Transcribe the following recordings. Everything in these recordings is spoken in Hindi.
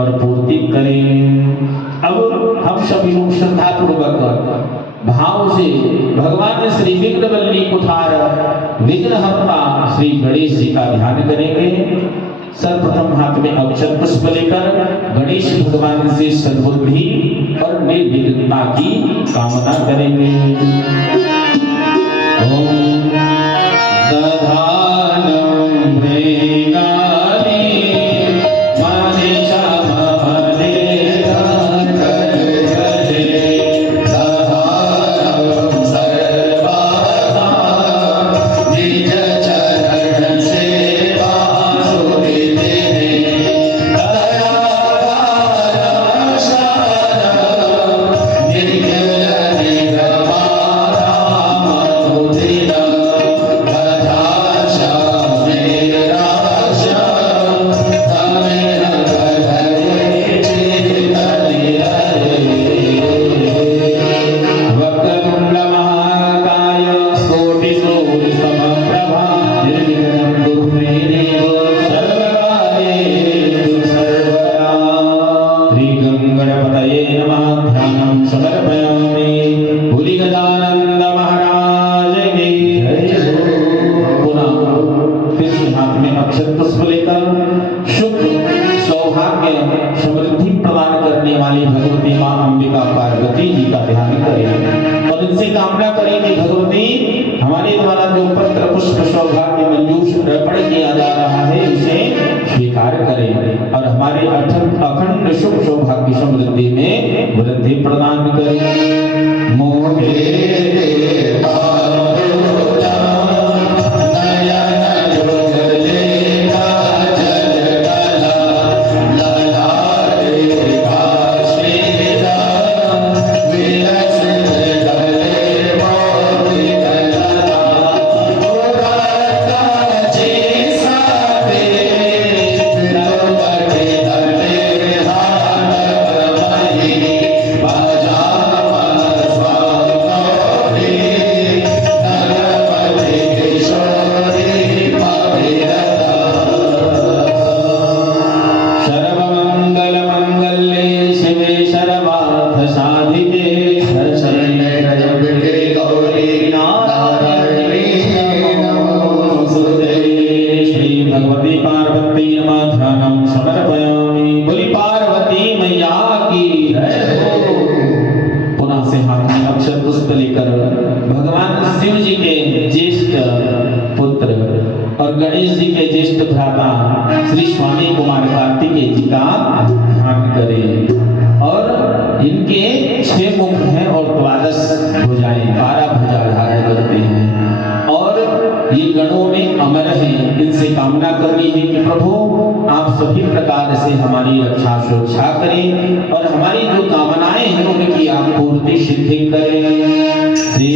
और पूर्ति करें। अब हम सभी लोग श्रद्धा पूर्वक भाव से भगवान श्री विघ्नवल्ली कुठार विघ्नहर्ता श्री गणेश जी का ध्यान करेंगे। सर्वप्रथम हाथ में अक्षत पुष्प लेकर गणेश भगवान से सद्बुद्धि और निर्विघ्नता की कामना करेंगे। ओम दधानं मृगाली मनीषा ममने अखंड सुख सौभाग्य समृद्धि में वृद्धि प्रदान करें। श्री स्वामी कुमार कार्तिकेय जी का ध्यान करें और इनके 6 मुख हैं और 12 भुजाएं 12 भुजा धारण करते हैं और ये गणों में अमर हैं। इनसे कामना करनी है कि प्रभु आप सभी प्रकार से हमारी रक्षा सुरक्षा करें और हमारी जो कामनाएं हैं उनकी आप पूर्ति सिद्धि करें। श्री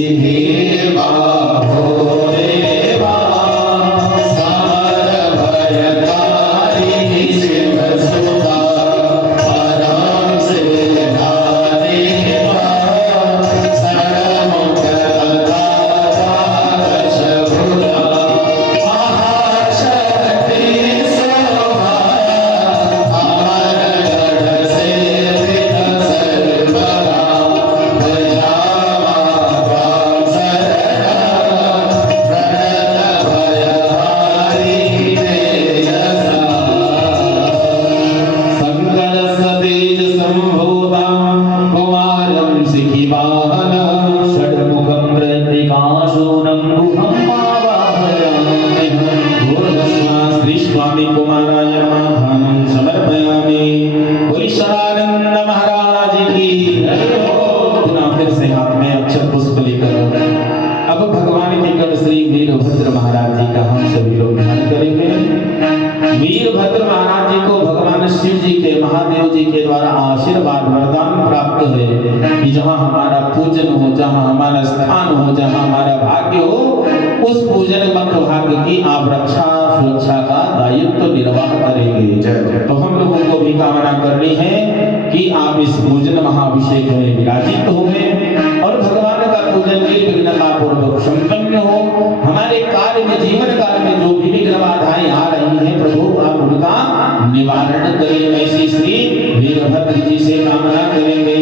निवारण करें ऐसी श्री वीरभद्र जी से कामना करेंगे।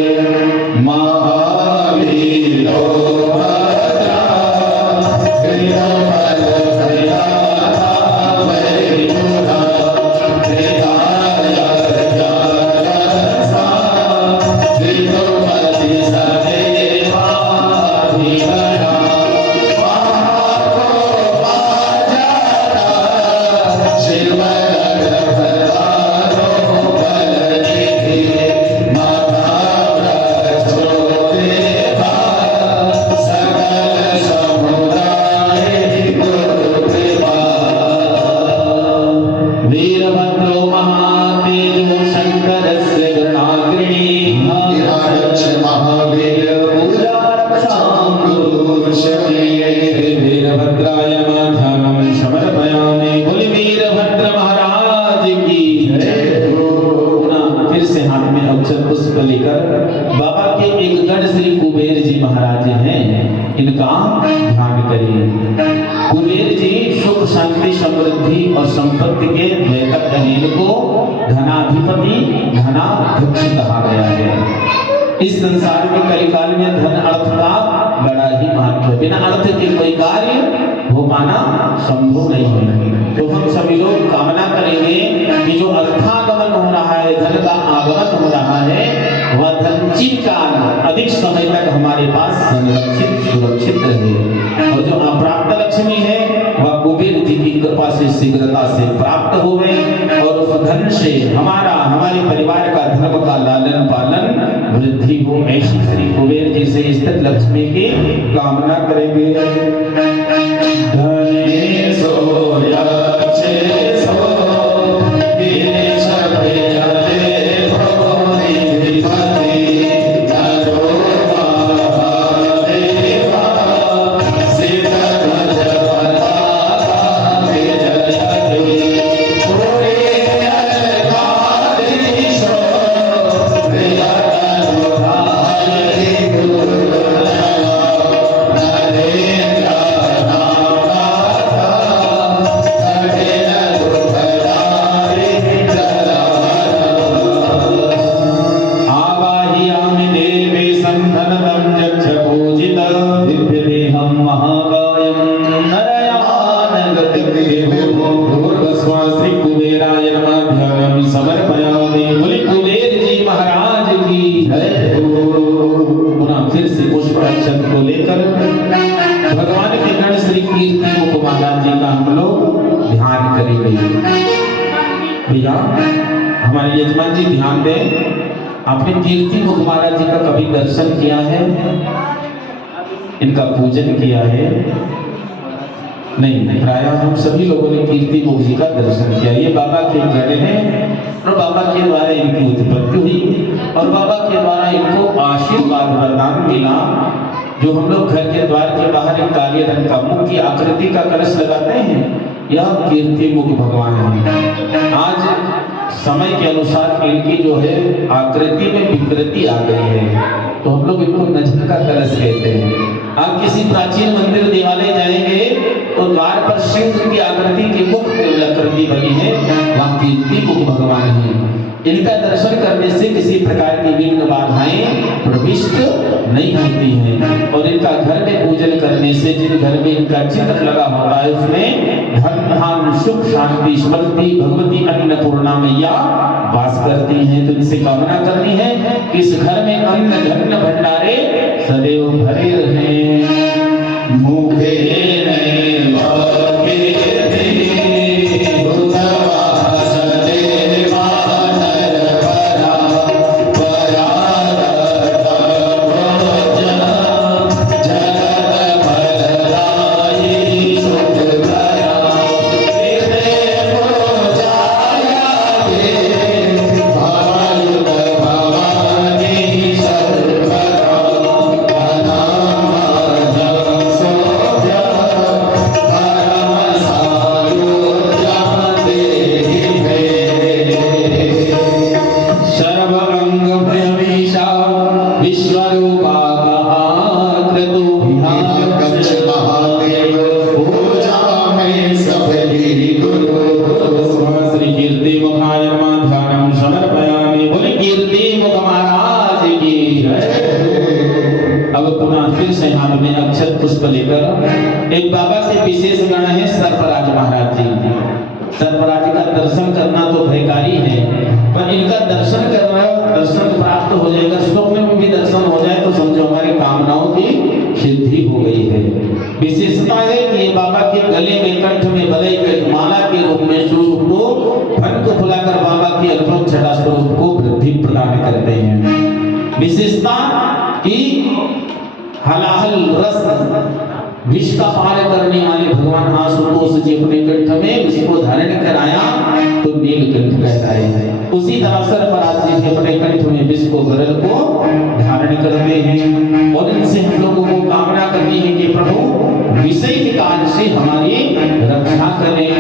महावीरो भद्रा और संपत्ति के द्वैतक धनील को धनाधिपति धनाध्यक्ष कहा गया है। इस संसार में कलिकाल में धन अर्थ का बड़ा ही महत्व है। बिना अर्थ के कोई कार्य हो पाना संभव नहीं है। तो हम सभी लोग कामना करेंगे कि जो अर्थागमन हो रहा है, धन का आगमन हो रहा है, वह धन चिरकाल अधिक समय तक हमारे पास संरक्षित सुरक्षित रहे और जो अप्राप्त लक्ष्मी है वह कुबेर जी की कृपा से शीघ्रता से प्राप्त हो गए और उस धन से हमारे परिवार का धर्म का लालन पालन वृद्धि हो। ऐसी श्री कुबेर जी से स्थित लक्ष्मी की कामना करेंगे। हमारे यजमान जी ध्यान दें, आपने कीर्ति मुख महाराज जी का कभी दर्शन किया है? इनका पूजन किया है? नहीं, प्राय हम सभी लोगों ने कीर्ति मुख जी का दर्शन किया। ये बाबा के गढ़ हैं और बाबा के द्वारा इनकी उत्पत्ति हुई और बाबा के द्वारा इनको आशीर्वाद वरदान मिला। जो हम लोग घर के द्वार के बाहर एक काले रंग का मुख की आकृति का कलश लगाते हैं, यह कीर्ति मुख भगवान है। आज समय के अनुसार इनकी जो है आकृति में विकृति आ गई है, तो हम लोग इनको नजर का कलश कहते हैं। आप किसी प्राचीन मंदिर देवालय जाएंगे तो द्वार पर सिंह की आकृति की मुख आकृति बनी है, वहाँ कीर्ति मुख भगवान है। इनका दर्शन करने से किसी प्रकार की विघ्न बाधाएं प्रविष्ट नहीं होती हैं और इनका घर में पूजन करने से जिन घर में इनका चित्र लगा होता है उसमें धन धान सुख शांति समृद्धि भगवती अन्नपूर्णा मैया वास करती हैं। तो इनसे कामना करनी है कि इस घर में अन्न धन भंडारे सदैव भरे रहे। मुखे सर्पराज का दर्शन करना तो भयकारी है, पर इनका दर्शन करना, दर्शन प्राप्त हो जाएगा, स्वप्न में भी दर्शन हो जाए तो समझो हमारी कामनाओं की सिद्धि हो गई है। विशेषता है कि ये बाबा के गले में, कंठ में बलई के माला के रूप में स्वरूप को फन को फुलाकर बाबा की अद्भुत छटा स्वरूप को वृद्धि प्रदान करते हैं। विशेषता कि हलाहल रस विष का पार करने वाले भगवान आशुतोष जी अपने कंठ में विष को धारण कराया तो नीलकंठ कहलाए हैं। उसी तरह सर्पराज जी भी अपने कंठ में विष को गरल को धारण करते हैं और इनसे हम लोगों को कामना करनी है कि प्रभु विषय के काल से हमारी रक्षा करें।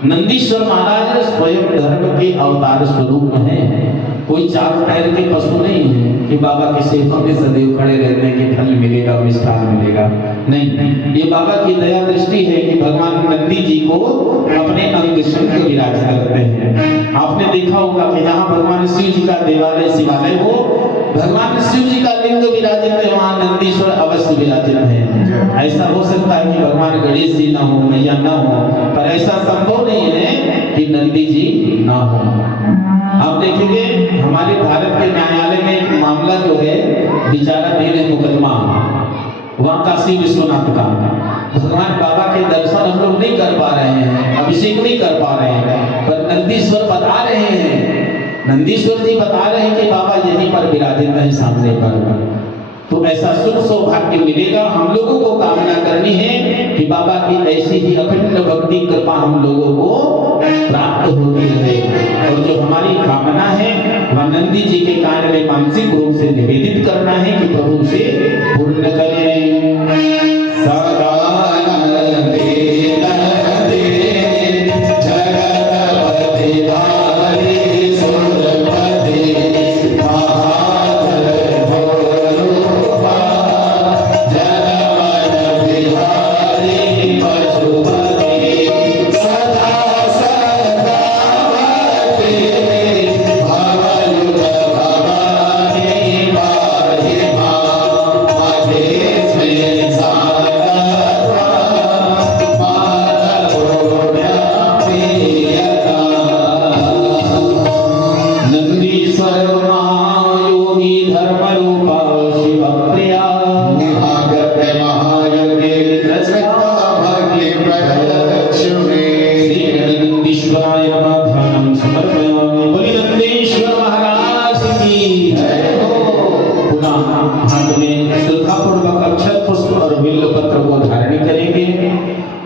नंदीश्वर महाराज स्वयं धर्म के अवतार स्वरूप हैं। कोई चार पैर के पशु नहीं है कि बाबा के सेवा में सदैव खड़े रहने के फल मिलेगा, मिष्ठान मिलेगा। नहीं, ये बाबा की दया दृष्टि है कि भगवान नंदी जी को अपने अंग शंख विराज करते हैं। आपने देखा होगा कि जहाँ भगवान शिव जी का देवालय शिवालय हो, भगवान शिव जी का लिंग विराजित है, वहाँ नंदीश्वर अवश्य विराजित है। ऐसा हो सकता है कि भगवान गणेश जी ना हो, मैया ना हो, पर ऐसा संभव नहीं है कि नंदी जी ना हो। आप देखेंगे हमारे भारत के न्यायालय में एक मामला जो है विचाराधीन है मुकदमा, वहाँ काशी विश्वनाथ का। भगवान बाबा के दर्शन हम लोग नहीं कर पा रहे हैं, अभिषेक नहीं कर पा रहे हैं, पर नंदीश्वर बता रहे हैं, नंदीश्वर जी बता रहे हैं कि बाबा यहीं पर विराजित है सामने पर। तो ऐसा सुख सौभाग्य मिलेगा। हम लोगों को कामना करनी है कि बाबा की ऐसी ही अखंड भक्ति कृपा हम लोगों को प्राप्त होती रहे, और जो हमारी कामना है वह नंदी जी के कार्य में मानसिक रूप से निवेदित करना है कि प्रभु से पूर्ण करें। सदा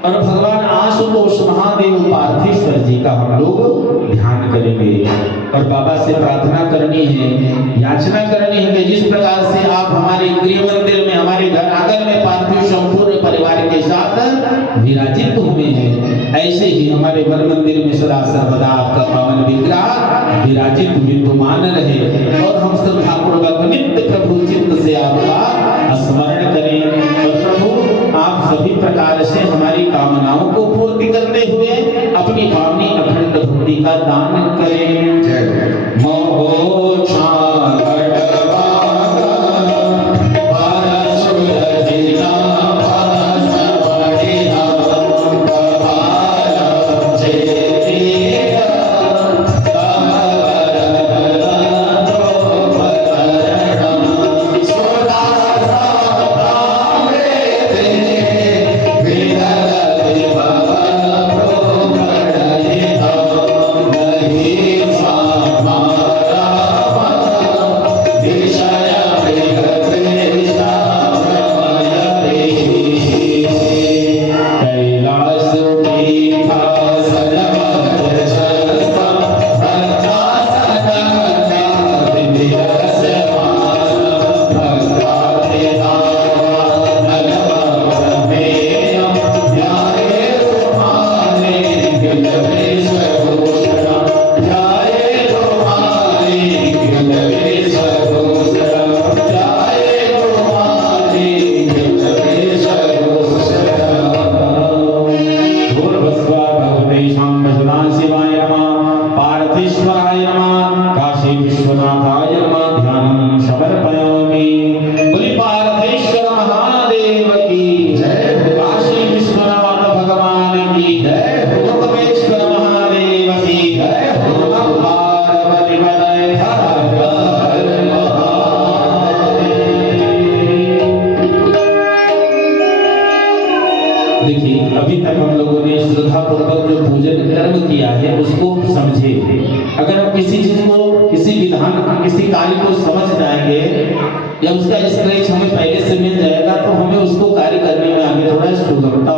और भगवान आशुतोष महादेव पार्थेश्वर जी का हम लोग ध्यान करेंगे और बाबा से प्रार्थना करनी है, याचना करनी है कि जिस प्रकार से आप हमारे गृह मंदिर में, हमारे घर आंगन में पार्थिव संपूर्ण परिवार के साथ विराजित हुए हैं, ऐसे ही हमारे वर मंदिर में सदा सर्वदा आपका पावन विग्रह विराजित विद्यमान रहे और हम श्रद्धापूर्वक नित्य प्रभु चित्त से आपका स्मरण करें। और प्रभु आप सभी प्रकार से हमारी कामनाओं को पूर्ति करते हुए अपनी भावनी अखंड भक्ति का दान करें। मोह कर्म किया है उसको समझे। अगर हम किसी चीज को, किसी विधान, किसी कार्य को समझ जाएंगे या उसका स्क्रैच हमें पहले से मिल जाएगा तो हमें उसको कार्य करने में आगे थोड़ा सुगमता